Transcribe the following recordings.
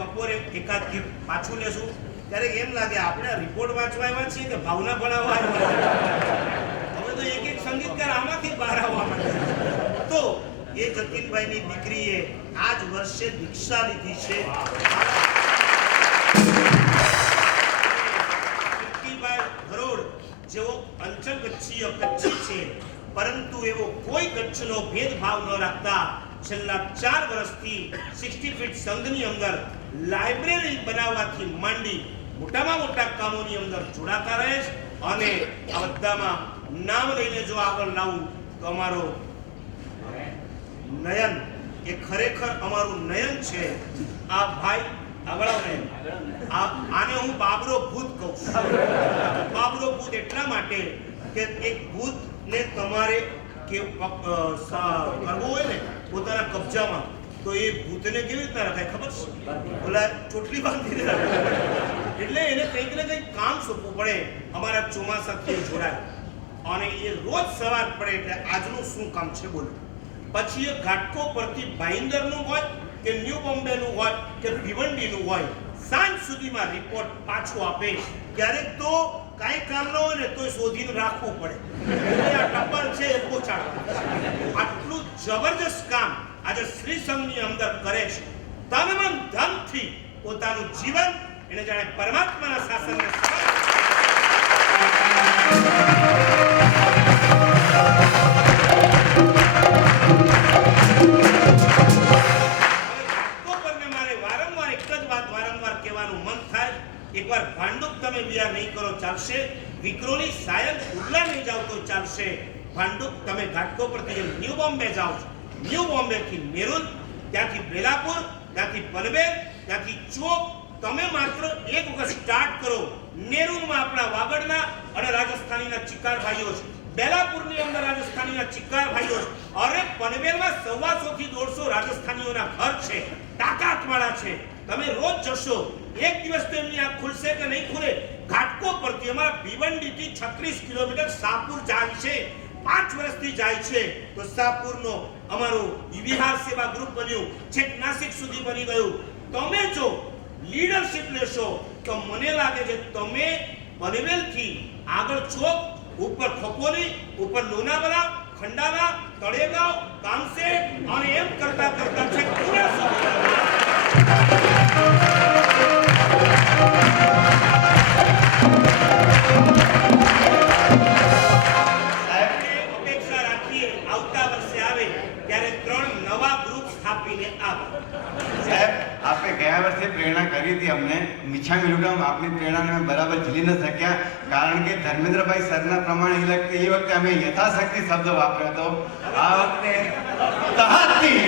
બપોરે એકાદ ગીત પાછું લેશું ત્યારે એમ લાગે આપણે રિપોર્ટ વાંચવા આવ્યા છીએ કે ભાવના ભણાવવા આવ્યા હવે તો એક સંગીતકાર આમાંથી બહાર આવવા માંડે તો એ જતીનભાઈની દીકરીએ આ જ વર્ષે દીક્ષા લીધી છે ભરોડ જેવો અંચલ કચ્છી છે પરંતુ એવો કોઈ કચ્છનો ભેદભાવ ન રાખતા છેલ્લા 4 વર્ષથી 60 ફીટ સંઘની અંદર લાઇબ્રેરી બનાવવાથી માંડી મોટામાં મોટા કામોની અંદર જોડાતા રહે છે અને આ બધામાં નામ લઈને જો આગળ લાવું તો અમારો નયન એ ખરેખર અમારું નયન છે આ ભાઈ આગળ આને હું બાબરો ભૂત કહું છું બાબરો ભૂત એટલા માટે કે એક ભૂતને તમારે કે કરવો હોય ને પોતાના કબજામાં તો એ ભૂતને કેવી રીતના રખાય ખબર છે ઓલા ચોટલી બાંધીને રાખે એટલે એને કંઈક ને કંઈક કામ સોંપવું પડે અમારા ચોમાસાથી જોડાય અને એ રોજ સવાર પડે એટલે આજનું શું કામ છે બોલો પછી એ ઘાટકો પરથી ભાઈંદરનું હોય કે ન્યૂ બોમ્બેનું હોય કે ભિવંડીનું હોય સાંજ સુધીમાં રિપોર્ટ પાછો આપે ક્યારેક તો કાંઈ કામ ન હોય ને તો શોધીને રાખવું પડે આ ટપ્પર છે એ પહોંચાડવું આટલું જબરજસ્ત કામ આજે શ્રી સંઘની અંદર કરે છે તન ધનથી પોતાનું જીવન એને જાણે પરમાત્માના શાસનને એકવાર ભાંડુપ તમે વિહાર નહીં કરો ચાલશે વિક્રોની સાયન ઉલ્લા નહીં જાવ તો ચાલશે ભાંડુપ તમે ઘાટકો પરથી ન્યૂ બોમ્બે જાઓ છો ન્યૂ બોમ્બે થી મેરુન ત્યાંથી બેલાપુર ત્યાંથી પનવેલ ત્યાંથી ચોક તમે માત્ર એક વખત સ્ટાર્ટ કરો નેરુનમાં આપણા વાગડના અને રાજસ્થાનીના ચિકાર ભાઈઓ છે બેલાપુરની અંદર રાજસ્થાનીના ચિકાર ભાઈઓ છે અરે પનવેલમાં 125 થી 150 રાજસ્થાનીઓના ઘર છે તાકાતવાળા છે તમે રોજ જશો એક દિવસ તો એમની આંખ ખુલશે કે નહીં ખુલે ઘાટકો પરથી અમારા ભિવંડીથી 36 કિલોમીટર સાપુર જાય છે 5 વર્ષથી જાય છે તો સાપુરનો અમારો વિહાર સેવા ગ્રુપ બન્યું છેક નાસિક સુધી બની ગયું તમે જો લીડરશિપ લેશો તો મને લાગે છે તમે પનવેલથી આગળ ચોક ઉપર ખોખોલી ઉપર લોનાવાલા ખંડાલા તળેગાંવ કામસેટ અને એમ કરતા કરતા છેક પૂરા સુધી અપેક્ષા રાખીએ આવતા વર્ષે આવે ત્યારે 3 નવા ગ્રુપ સ્થાપીને આવે સાહેબ આપે ગયા વર્ષે પ્રેરણા કરી હતી અમને મિચ્છામી દુક્કડમ આપની પ્રેરણાને બરાબર ઝીલી ન શક્યા કારણ કે ધર્મેન્દ્રભાઈ સરના પ્રમાણે એ વખતે અમે યથાશક્તિ શબ્દ વાપર્યો હતો આ વખતે તહાતી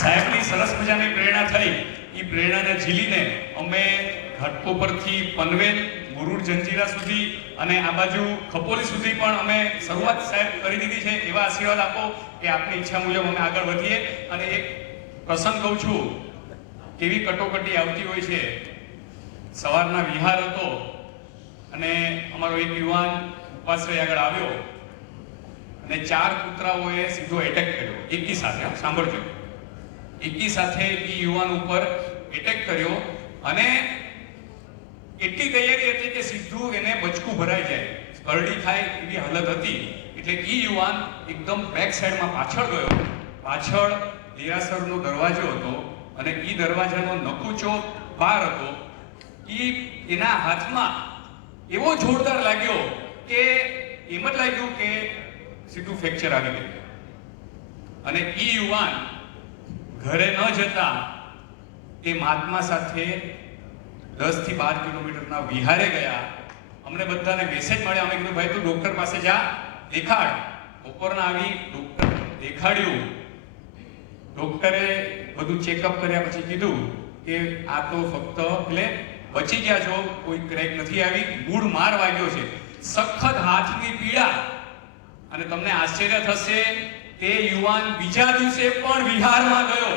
સાહેબની સરસ મજાની પ્રેરણા થઈ એ પ્રેરણાને ઝીલીને અમે ઘાટકો પરથી પનવેલ મુરુડ જંજીરા સુધી અને આ બાજુ ખપોલી સુધી પણ અમે શરૂઆત સાહેબ કરી દીધી છે એવા આશીર્વાદ આપો કે આપની ઈચ્છા મુજબ અમે આગળ વધીએ અને એક પ્રસંગ કહું છું કેવી કટોકટી આવતી હોય છે સવારના વિહાર હતો અને અમારો એક યુવાન ઉપાશ્રય આગળ આવ્યો અને 4 કૂતરાઓએ સીધો એટેક કર્યો એકી સાથે સાંભળજો એકી સાથે એ યુવાન ઉપર એટેક કર્યો અને એટલી તૈયારી હતી કે સીધું એને બચકું ભરાઈ જાય કરડી થાય એવી હાલત હતી એટલે એ યુવાન એકદમ બેક સાઈડમાં પાછળ ગયો પાછળ દેરાસરનો દરવાજો હતો અને એ દરવાજાનો નકુચો બહાર હતો એના હાથમાં એવો જોરદાર લાગ્યો કે એમ જ લાગ્યું કે સીધું ફ્રેક્ચર આવી ગયું અને એ યુવાન ઘરે ન જતા એ મહાત્મા સાથે 10 થી 12 કિલોમીટરના વિહારે ગયા અમને બધાને મેસેજ મળ્યા અમે કીધું ભાઈ તું ડોક્ટર પાસે જા દેખાડ બપોરના આવી ડોક્ટર દેખાડ્યું ડોક્ટરે બધું ચેકઅપ કર્યા પછી કીધું કે આ તો ફક્ત એટલે બચી ગયા છો કોઈ ક્રેક નથી આવી મૂળ માર વાગ્યો છે સખત હાથની પીડા અને તમને આશ્ચર્ય થશે તે યુવાન બીજા દિવસે પણ વિહારમાં ગયો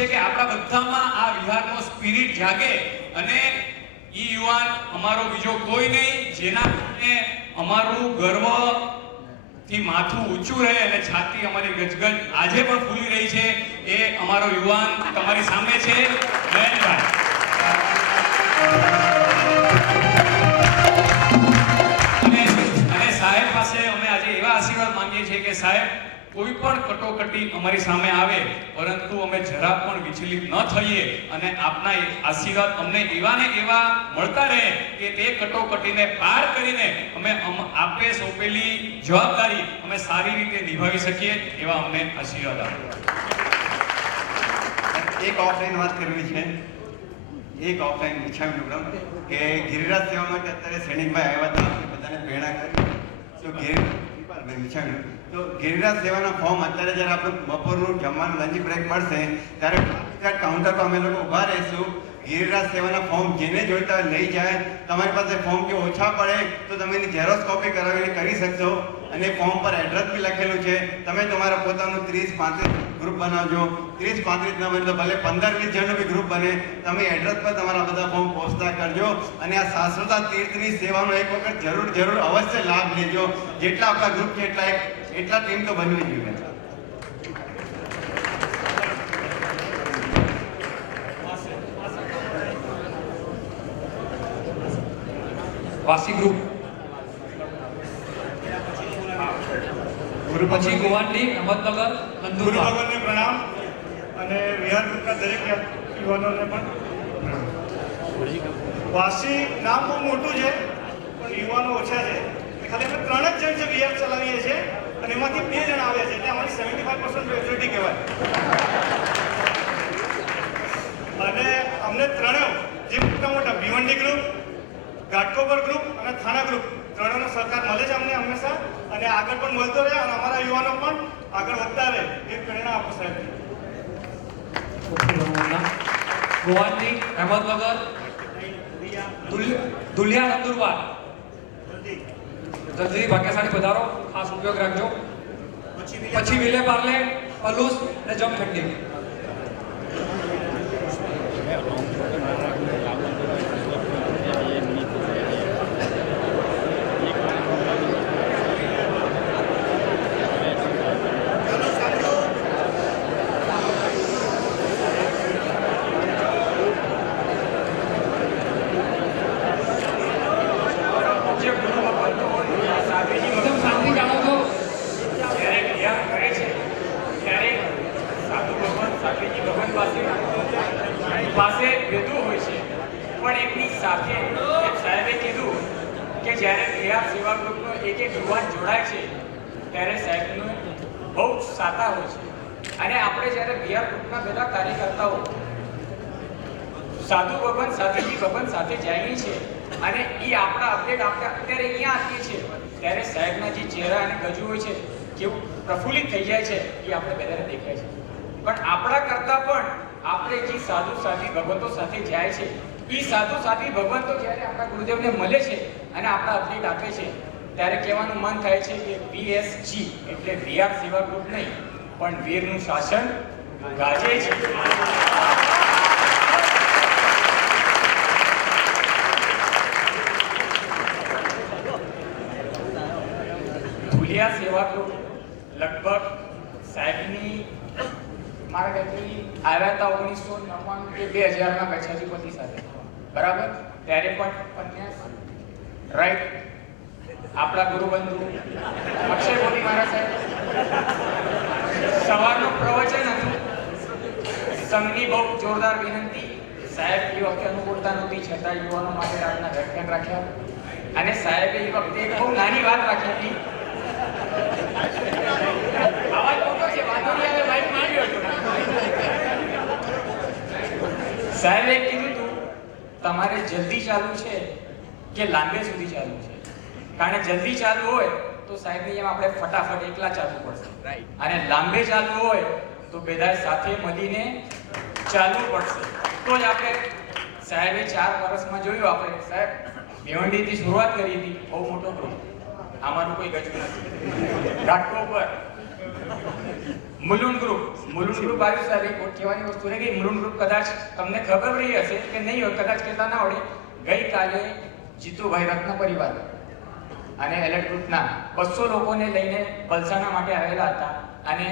કે આપણા બધામાં આ વિહારનો સ્પિરિટ જાગે અને ઈ યુવાન અમારો બીજો કોઈ નહીં, જેના કારણે અમારું ગર્વ થી માથું ઊંચું રહે અને છાતી અમારી ગજગજ આજે પણ ફૂલી રહી છે, એ અમારો યુવાન તમારી સામે છે, જયંતભાઈ. અને સાહેબ પાસે અમે આજે એવા આશીર્વાદ માંગીએ છીએ કે સાહેબ, કોઈ પણ કટોકટી અમારી સામે આવે પરંતુ અમે જરા પણ વિચલિત ન થઈએ અને આપના આશીર્વાદ અમને એવા ને એવા મળતા રહે કે તે કટોકટીને પાર કરીને અમે આપે સોંપેલી જવાબદારી અમે સારી રીતે નિભાવી શકીએ, એવા અમને આશીર્વાદ આપો. એક ઓફલાઈન વાત કરવી છે, એક ઓફલાઈન ઈચ્છા મેડમ કે ગિરિરાજ સેવા માટે અત્યારે સૈનિકભાઈ આવ્યા હતા, આપણે બધાને પ્રેરણા કરી તો ગિરિરાજ સેવાના ફોર્મ અત્યારે જ્યારે આપણે બપોરનું જમવાનું લંચ બ્રેક મળશે ત્યારે કાઉન્ટર પર અમે લોકો ઊભા રહીશું. ગિરિરાજ સેવાના ફોર્મ જેને જોઈતા હોય લઈ જાય. તમારી પાસે ફોર્મ જો ઓછા પડે તો તમે એની ઝેરોક્સ કોપી કરાવીને કરી શકશો અને ફોર્મ પર એડ્રેસ બી લખેલું છે. તમે તમારા પોતાનું 30-35 ગ્રુપ બનાવજો. 30-35 ન બને તો ભલે 15-20 જણનું બી ગ્રુપ બને. તમે એડ્રેસ પર તમારા બધા ફોર્મ પહોંચતા કરજો અને આ શાશ્વતા તીર્થની સેવાનો એક વખત જરૂર અવશ્ય લાભ લેજો. જેટલા આપણા ગ્રુપ છે એટલા ટીમ તો બનવી જોઈએ. વાસી ગ્રુપ પછી ગોવાંડી, અહમદનગર, ગુરુ ભગવાનને પ્રણામ અને વિહાર ગ્રુપના દરેક યુવાનોને પણ પ્રણામ. વાસી નામ બહુ મોટું છે પણ યુવાનો ઓછા છે. ખાલી અમે 3 જ જણ છે વિહાર ચલાવીએ છીએ અને એમાંથી 2 જણ આવ્યા છે, એટલે અમારી 75% મેજોરિટી કહેવાય. અને અમને ત્રણેય જે મોટા ભીવંડી ગ્રુપ, ઘાટકોપર ગ્રુપ અને થાણા ગ્રુપ ત્રણેયનો સહકાર મળે છે અમને હંમેશા અને આગળ પણ મળતો રહે અને અમારા યુવાનો પણ આગળ વધતા રહે એ પ્રેરણા આપો સાહેબ. ગોવાંડી, અહમદનગર, દુલિયા, નંદુરબાર. જલ્દી ભાગ્યશાળી પધારો, ખાસ ઉપયોગ રાખજો. પછી વિલે પાર્લે, પલુસ અને જમખંડી. પાસે વેદું હોય છે પણ એમની સાથે સાહેબે કીધું કે જ્યારે વિહાર સેવા ગ્રુપનો એક યુવાન જોડાય છે ત્યારે સાહેબનું બહુ સાતા હોય છે અને આપણે જ્યારે વિહાર ગ્રુપના બધા કાર્યકર્તાઓ સાધુ ભગવાન સાથેજી ભગવાન સાથે જઈએ છીએ અને એ આપણા અપડેટ આપણે અત્યારે અહીંયા આપીએ છીએ ત્યારે સાહેબના જે ચહેરા અને ગજુ હોય છે કેવું પ્રફુલ્લિત થઈ જાય છે એ આપણે બધાને દેખાય છે. પણ આપણા કરતાં પણ આપણે જે સાધુ સાથી ભગવંતો સાથે જાય છે એ સાધુ સાથી ભગવંતો જ્યારે આપણા ગુરુદેવને મળે છે અને આપણા અપડેટ આપે છે ત્યારે કહેવાનું મન થાય છે કે VSG એટલે વિહાર સેવા ગ્રુપ નહીં પણ વીરનું શાસન ગાજે છે. ધુલિયા સેવા ગ્રુપ લગભગ સાહેબની મારા ખ્યાલથી આવ્યા હતા 1999 કે 2000 માં કચ્છાજીપતિ સાથે બરાબર. ત્યારે પણ રાઈટ આપણા ગુરુબંધુ અક્ષય બોલી મહારાજ સાહેબ સવારનું પ્રવચન હતું. સંઘની બહુ જોરદાર વિનંતી સાહેબ એ વખતે અનુકૂળતા નહોતી છતાં યુવાનો માટે આજના વ્યાખ્યાન રાખ્યા અને સાહેબે એ વખતે એક બહુ નાની વાત રાખી હતી. આવાજ મોટો છે વાંધો નહીં આવે માઇક માંડ્યો હતો. સાહેબે કીધું હતું તમારે જલ્દી ચાલુ છે કે લાંબે સુધી ચાલુ છે. કારણ કે જલ્દી ચાલુ હોય તો સાહેબની જેમ આપણે ફટાફટ એકલા ચાલવું પડશે અને લાંબે ચાલુ હોય તો બધા સાથે મળીને ચાલવું પડશે તો જ આપણે સાહેબે 4 વર્ષમાં જોયું આપણે સાહેબ ભીવંડીથી શરૂઆત કરી હતી બહુ મોટો ગ્રુપ આમાંનું કોઈ ગજુ નથી. ઘાટકોપર મુલુંડ ગ્રુપ આવ્યું સાહેબ એક કહેવાની વસ્તુ રહી ગઈ. મુલુંડ ગ્રુપ કદાચ તમને ખબર રહી હશે કે નહીં હોય કદાચ કહેતા ના આવડે. ગઈકાલે જીતુભાઈ રત્ન પરિવાર અને એલર્ટ ગ્રુપના 200 લોકોને લઈને પલસાણા માટે આવેલા હતા અને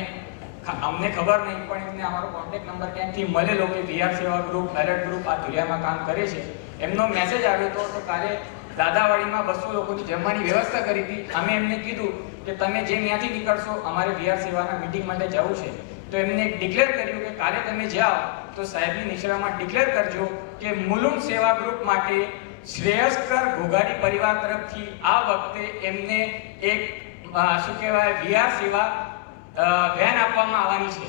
અમને ખબર નહીં પણ એમને અમારો કોન્ટેક્ટ નંબર ક્યાંથી મળેલો કે VR સેવા ગ્રુપ એલર્ટ ગ્રુપ આ ધુલિયામાં કામ કરે છે. એમનો મેસેજ આવ્યો હતો તો કાલે દાદાવાડીમાં 200 લોકોની જમવાની વ્યવસ્થા કરી હતી. અમે એમને કીધું કે તમે જેમ ત્યાંથી નીકળશો અમારે VR સેવાના મીટિંગ માટે જવું છે. તો એમને ડિક્લેર કર્યું કે કાલે તમે જાઓ તો સાહેબની નિશ્રામાં ડિક્લેર કરજો કે મુલુંડ સેવા ગ્રુપ માટે શ્રેયસ્કર ઘોઘાડી પરિવાર તરફથી આ વખતે એમને એક શું કહેવાય VR સેવા વેન આપવામાં આવવાની છે.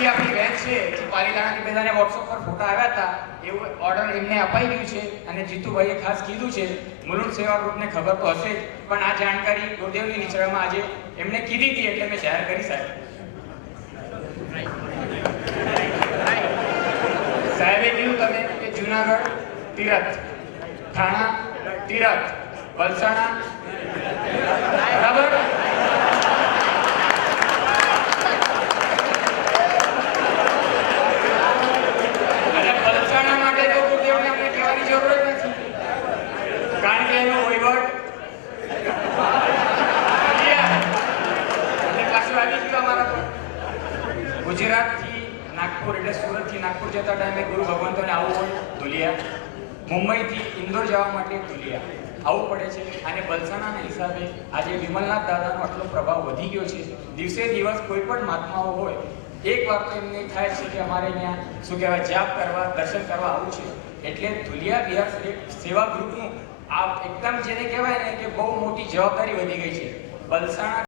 જે આપણી વેન છે જે પાલીતાણાથી બધાને વોટ્સઅપ પર ફોટા આવ્યા હતા એવું ઓર્ડર એમને અપાઈ ગયું છે અને જીતુભાઈએ ખાસ કીધું છે મુલુંડ સેવા ગ્રુપને ખબર તો હશે જ પણ આ જાણકારી ગુરુદેવની નિશ્રામાં આજે એમને કીધી હતી એટલે મેં જાહેર કરી સાહેબ. સાહેબે કીધું તમે કે જુનાગઢ તીરથ, થાણા તીરથ, વલસાણા બરાબર અને વલસાણા માટે તો ગુરુદેવને અમને કહેવાની જરૂર જ નથી કારણ કે એનો વહીવટ પાછું આવી ગયું અમારા પર. ગુજરાતથી નાગપુર એટલે સુરતથી નાગપુર જતા ટાઈમે ગુરુ ભગવંતોને આવવું હોય ધુલિયા, મુંબઈથી ઇન્દોર જવા માટે ધુલિયા આવવું પડે છે અને બલસાણાના હિસાબે આજે વિમલનાથ દાદાનો આટલો પ્રભાવ વધી ગયો છે. દિવસે દિવસ કોઈ પણ મહાત્માઓ હોય એક વાર તો એમને થાય છે કે અમારે અહીંયા શું કહેવાય જાપ કરવા દર્શન કરવા આવવું છે એટલે ધુલિયા VR સેવા ગ્રુપનું આ એકદમ જેને કહેવાય ને કે બહુ મોટી જવાબદારી વધી ગઈ છે. બલસાણા